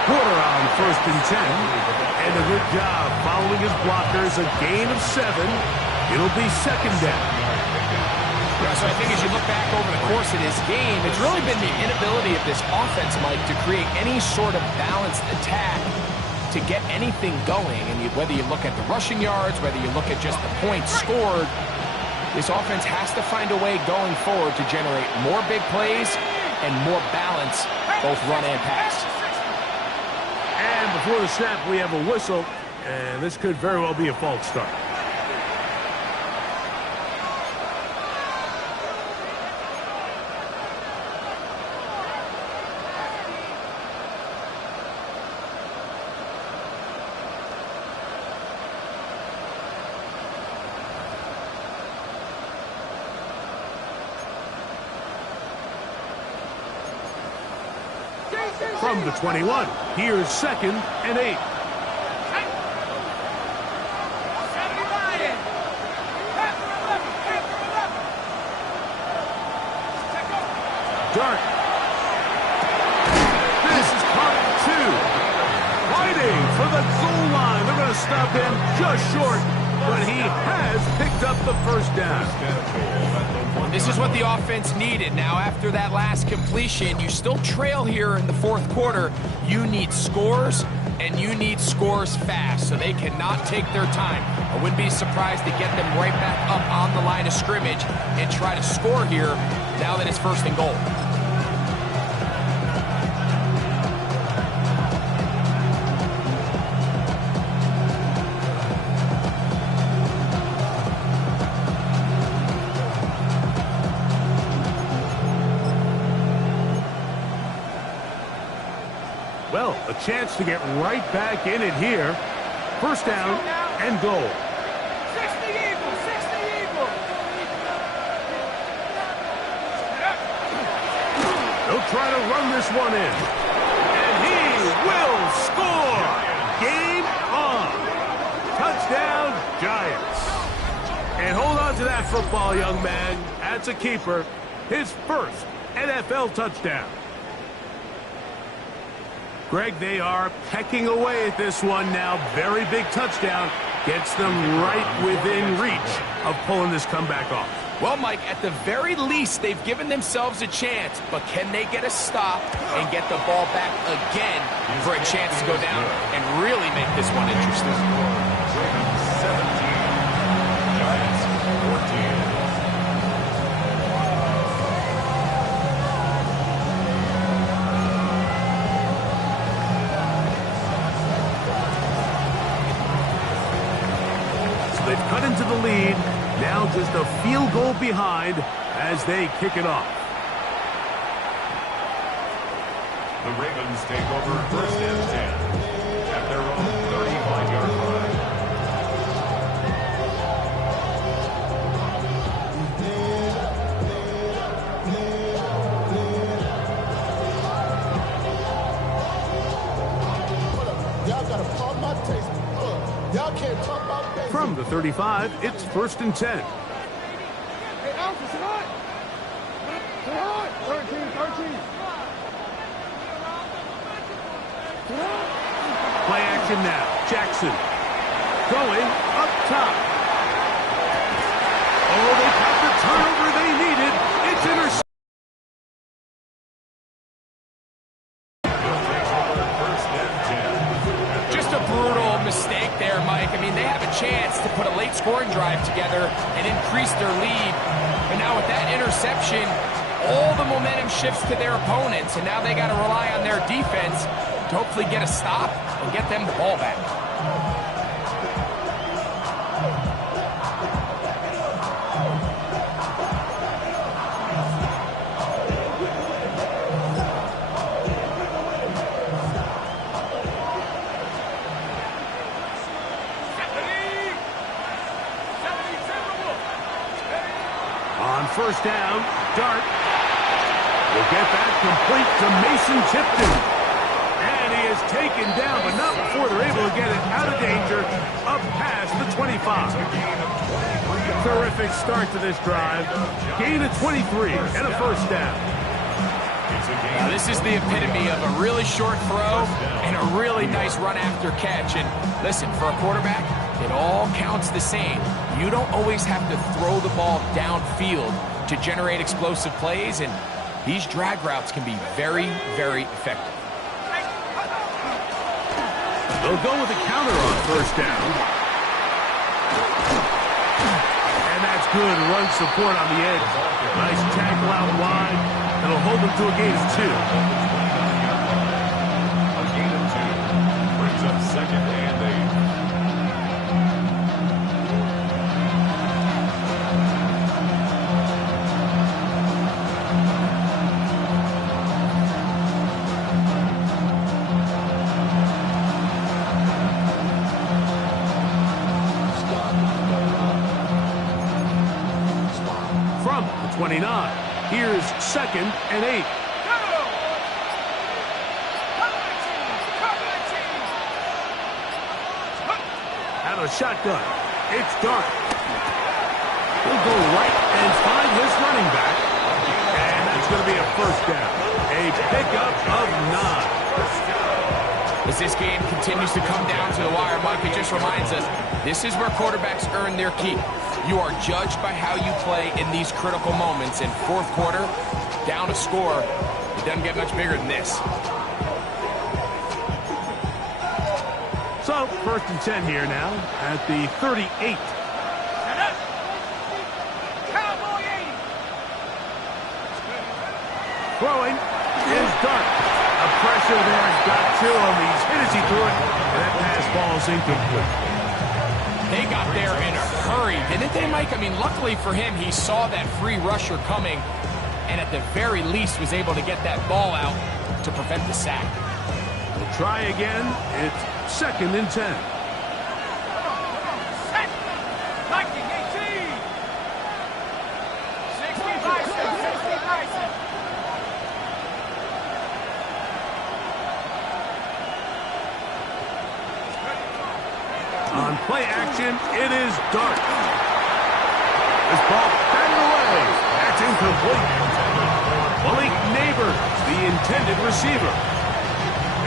Quarter on 1st and 10. And a good job following his blockers. A gain of 7. It'll be 2nd down. Yeah, so I think as you look back over the course of this game, it's really been the inability of this offense, Mike, to create any sort of balanced attack to get anything going. And whether you look at the rushing yards, whether you look at just the points scored, This offense has to find a way going forward to generate more big plays and more balance, both run and pass. And before the snap, we have a whistle, and this could very well be a false start. From the 21, here's 2nd and 8. Dart. This is caught 2. Fighting for the goal line. They're going to stop him just short, but he has picked up the first down. This is what the offense needed. Now, after that last completion, you still trail here in the 4th quarter. You need scores, and you need scores fast, so they cannot take their time. I wouldn't be surprised to get them right back up on the line of scrimmage and try to score here now that it's 1st and goal. Well, a chance to get right back in it here. 1st down and goal. 60 Eagles, 60 Eagles. They'll try to run this one in. And he will score. Game on. Touchdown, Giants. And hold on to that football, young man. That's a keeper. His 1st NFL touchdown. Greg, they are pecking away at this one now. Very big touchdown. Gets them right within reach of pulling this comeback off. Well, Mike, at the very least, they've given themselves a chance, but can they get a stop and get the ball back again for a chance to go down and really make this one interesting? 17, Giants 14. They've cut into the lead. Now just a field goal behind as they kick it off. The Ravens take over 1st and 10 at their own 35-yard line. Y'all gotta pump my taste. Y'all can't talk about basic. From the 35, it's 1st and 10. Hey, Alpha, say hi. Say hi. 13, 13. Play action now. Jackson going up top. Oh, they got the turnover they needed. It's intercepted. Just a brutal mistake there, Mike. I mean, they have a chance to put a late scoring drive together and increase their lead. But now with that interception, all the momentum shifts to their opponents, and now they got to rely on their defense to hopefully get a stop and get them the ball back. On 1st down, Dart will get that complete to Mason Tipton. And he is taken down, but not before they're able to get it out of danger, up past the 25. Terrific start to this drive. Gain of 23 and a 1st down. Now, this is the epitome of a really short throw and a really nice run after catch. And listen, for a quarterback, it all counts the same. You don't always have to throw the ball downfield to generate explosive plays, and these drag routes can be very, very effective. They'll go with a counter on 1st down. And that's good run support on the edge. Nice tackle out wide. It'll hold them to a gain of 2. A gain of 2 brings up 2nd and 8. From the 29, here's 2nd and 8. Out of shotgun, it's Dart. He'll go right and find his running back. And that's going to be a first down. A pickup of 9. As this game continues to come down to the wire, Mike, it just reminds us, this is where quarterbacks earn their keep. You are judged by how you play in these critical moments. In fourth quarter, down a score, it doesn't get much bigger than this. So, 1st and 10 here now at the 38. Cowboy 80. Throwing is Dart. A pressure there got to him. He's hit as he threw it, and that pass ball's incomplete. They got there in a hurry, didn't they, Mike? I mean, luckily for him, he saw that free rusher coming, and at the very least was able to get that ball out to prevent the sack. We'll try again. It's 2nd and 10. Set. 19-18. 60 Bison. 60 Bison. On play action, it is Dart. This ball batted away. That's incomplete. Malik Neighbors, the intended receiver.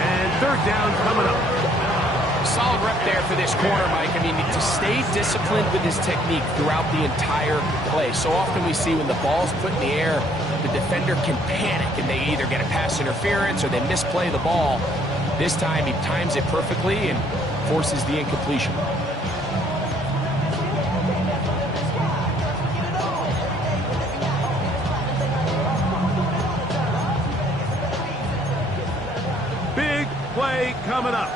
And 3rd down coming up. Solid rep there for this corner, Mike. I mean, to stay disciplined with his technique throughout the entire play. So often we see when the ball's put in the air, the defender can panic and they either get a pass interference or they misplay the ball. This time he times it perfectly and forces the incompletion. Big play coming up.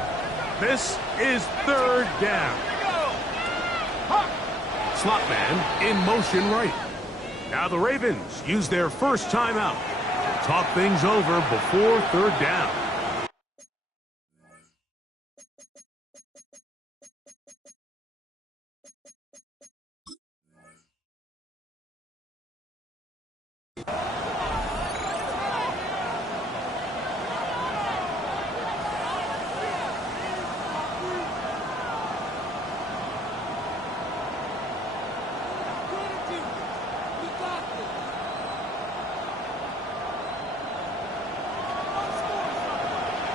This is 3rd down. Slot man in motion right. Now the Ravens use their first timeout. Talk things over before 3rd down.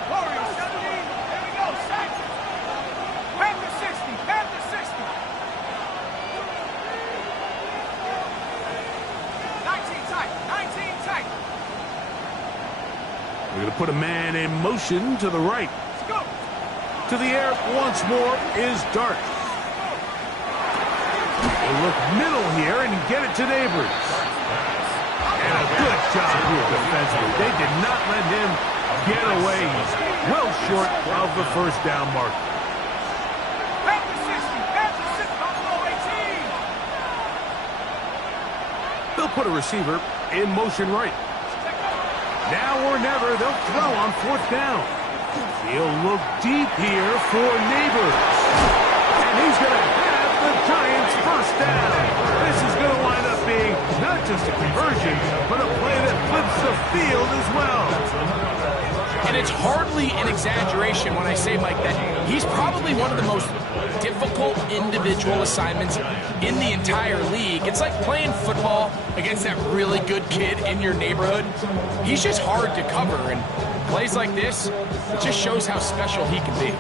Warriors 17. Here we go. Set. Panther 60. Panther 60. 19 tight. 19 tight. We're going to put a man in motion to the right. Let's go. To the air once more is Dart. We'll look middle here and get it to Neighbors. And a good job here defensively. They did not let him get away. He's well short of the first down mark. Panther 60. Panther 60. Buffalo 18. They'll put a receiver in motion right. Now or never, they'll throw on 4th down. He'll look deep here for Neighbors. And he's going to have the Giants' first down. This is going to wind up being not just a conversion, but a play that flips the field as well. And it's hardly an exaggeration when I say, Mike, that he's probably one of the most difficult individual assignments in the entire league. It's like playing football against that really good kid in your neighborhood. He's just hard to cover, and plays like this, it just shows how special he can be.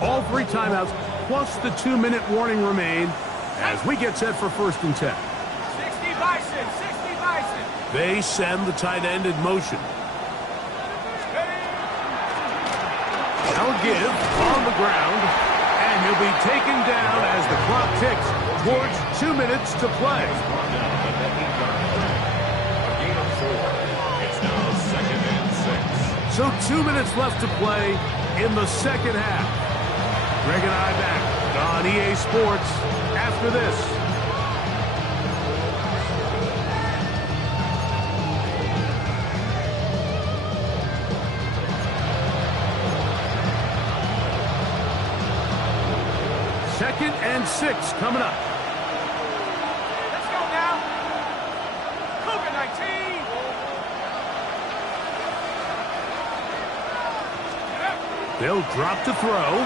All 3 timeouts plus the 2-minute warning remain as we get set for 1st and 10. 60 Bison. 60 Bison. They send the tight end in motion. Now a give on the ground, and he'll be taken down as the clock ticks towards 2 minutes to play. A gain of 4. It's now 2nd and 6. So 2 minutes left to play in the second half. Greg and I back on EA Sports after this. Second and 6 coming up. Let's go now. Cougar 19. They'll drop to throw.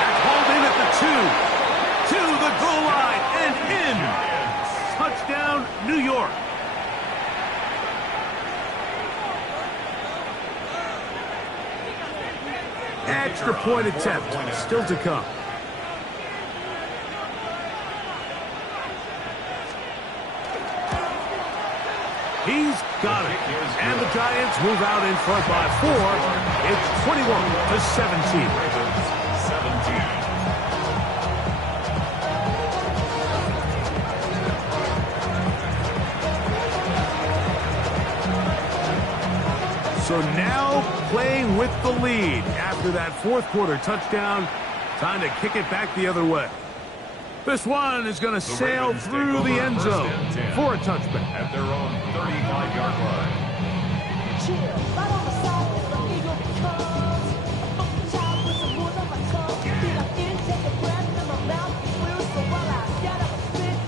That's hauled in at the 2. To the goal line and in. Touchdown, New York. Extra point attempt still to come. He's got it. And the Giants move out in front by 4. It's 21-17. Ravens 17. So now playing with the lead after that fourth quarter touchdown. Time to kick it back the other way. This one is going to sail through the end zone for a touchback. At their own 35-yard line.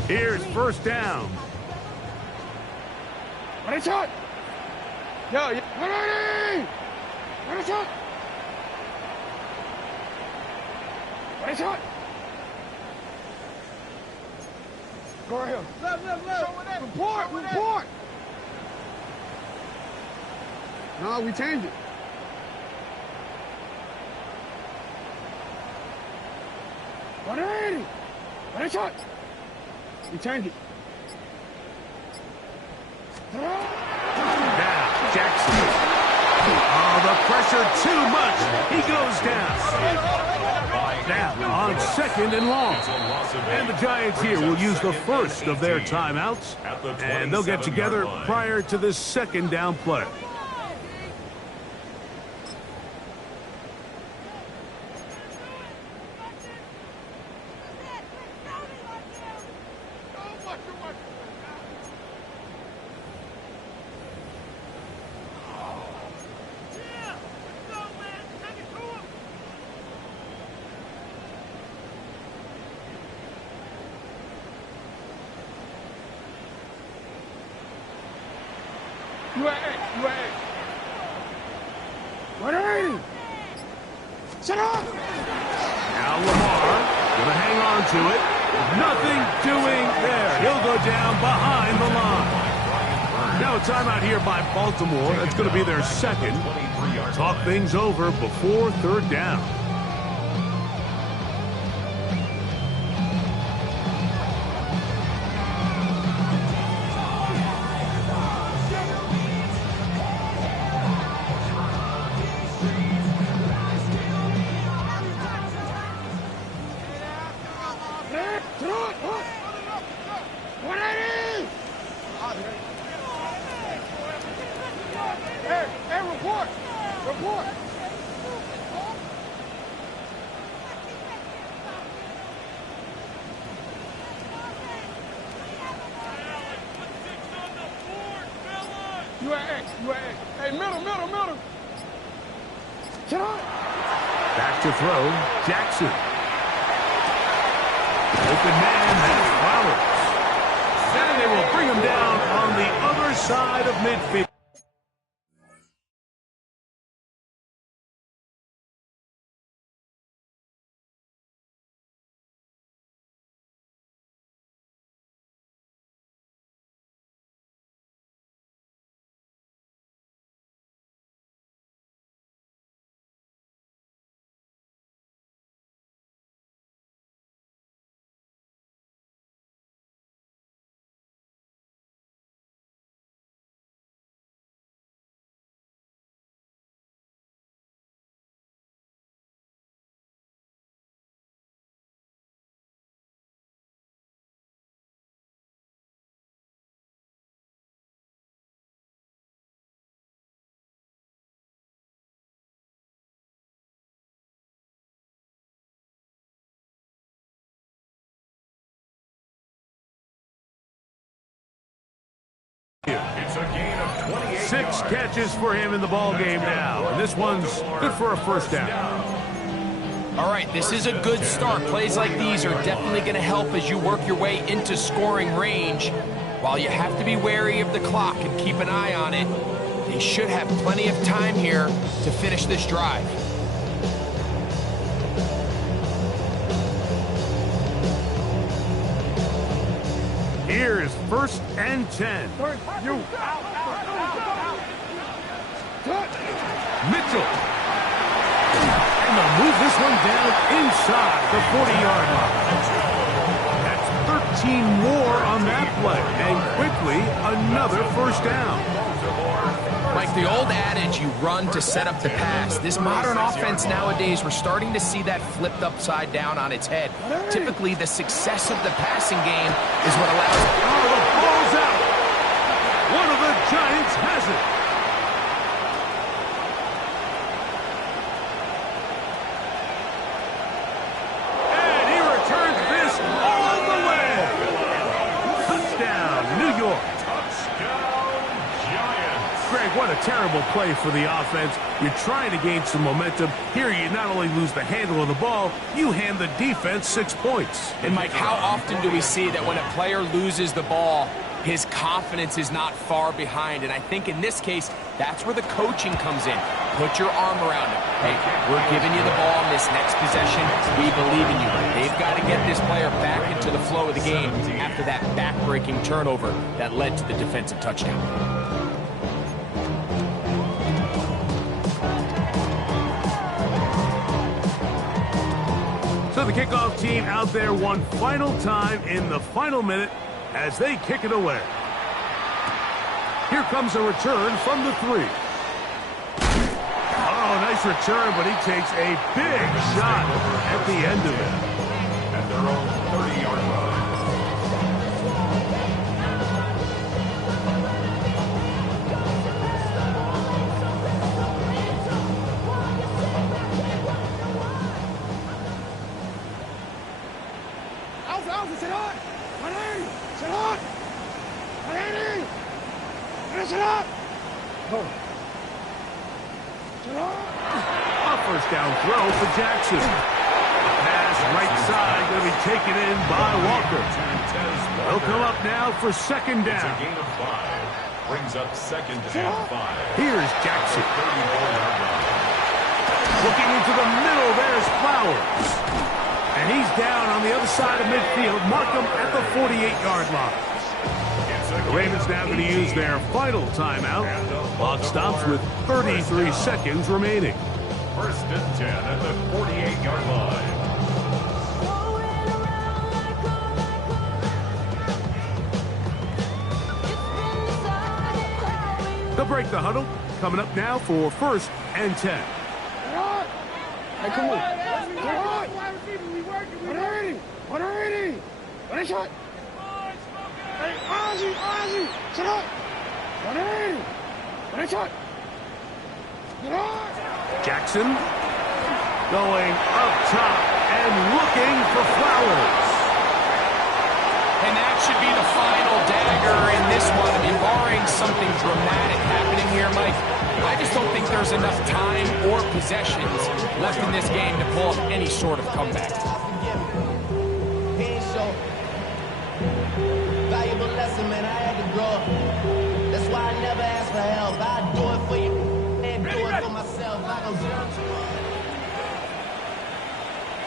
Here's first down. Ready, shot. Yo, ready. Ready, shot. Ready, shot. Go right here. Left. Report. No, we changed it. Ready. Ready, shot. We changed it. Now, Jackson. Oh, the pressure too much. He goes down. Now, on second and long. And the Giants here will use the first of their timeouts. And they'll get together prior to this second down play. UAA. Ready. Set up. Now Lamar gonna hang on to it. Nothing doing there. He'll go down behind the line. Now a timeout here by Baltimore. That's going to be their second. Talk things over before third down. Report. UAA. Hey, middle. Get on. Back to throw, Jackson. Open man, that's Flowers. And they will bring him down on the other side of midfield. 6 catches for him in the ball game now, and this one's good for a first down. All right, this is a good start. Plays like these are definitely going to help as you work your way into scoring range. While you have to be wary of the clock and keep an eye on it, they should have plenty of time here to finish this drive. Here's 1st and 10. Mitchell. And they'll move this one down inside the 40-yard line. That's 13 more on that play. And quickly, another first down. Like the old adage, you run to set up the pass. This modern offense nowadays, we're starting to see that flipped upside down on its head. Typically, the success of the passing game is what allows... Oh, the ball's out. One of the Giants has it. And he returns this all the way. Touchdown, New York. Greg, what a terrible play for the offense. You're trying to gain some momentum. Here you not only lose the handle of the ball, you hand the defense 6 points. And Mike, how often do we see that when a player loses the ball, his confidence is not far behind? And I think in this case, that's where the coaching comes in. Put your arm around him. Hey, we're giving you the ball in this next possession. We believe in you. They've got to get this player back into the flow of the game after that back-breaking turnover that led to the defensive touchdown. So the kickoff team out there one final time in the final minute as they kick it away. Here comes a return from the 3. Oh, nice return, but he takes a big shot at the end of it. At their own 30-yard line. Sit up! 180! Sit up! 180! Sit up! Sit up! A first down throw for Jackson. Pass right side going to be taken in by Walker. They'll come up now for 2nd down. It's a gain of 5. Brings up 2nd and 5. Here's Jackson. Looking into the middle, there's Flowers. And he's down on the other side of midfield. Mark him at the 48-yard line. The Ravens now going to use their final timeout. Clock stops with 33 seconds remaining. 1st and 10 at the 48-yard line. They'll break the huddle. Coming up now for 1st and 10. Hey, come on. 180! 180! One shot! Hey, Ozzy! Sit up! 180! One shot! Get on! Jackson going up top and looking for Flowers. And that should be the final dagger in this one. I mean, barring something dramatic happening here, Mike, I just don't think there's enough time or possessions left in this game to pull off any sort of comeback. Valuable lesson, man, I had to grow up. That's why I never ask for help. I do it for you and do it for myself. I don't do it.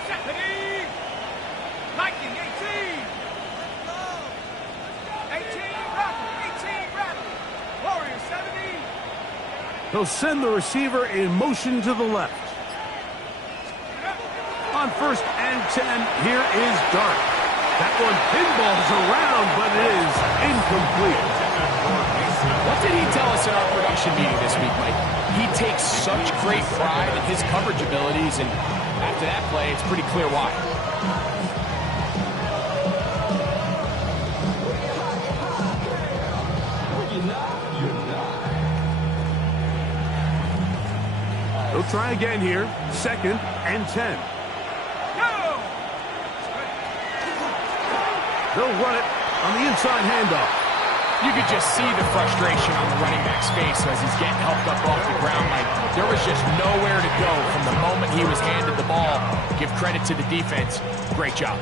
Stephanie! Lightning, 18! 18 rattle! Warriors, 70! He'll send the receiver in motion to the left. On 1st and 10, here is Dart. That one pinballs around, but it is incomplete. What did he tell us in our production meeting this week, Mike? He takes such great pride in his coverage abilities, and after that play, it's pretty clear why. They'll try again here. 2nd and 10. They'll run it on the inside handoff. You could just see the frustration on the running back's face as he's getting helped up off the ground. Like, there was just nowhere to go from the moment he was handed the ball. Give credit to the defense. Great job.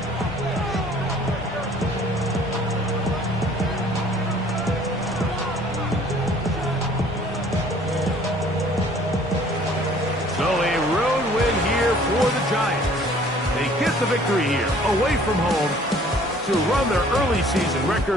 So a road win here for the Giants. They get the victory here, away from home, to run their early season record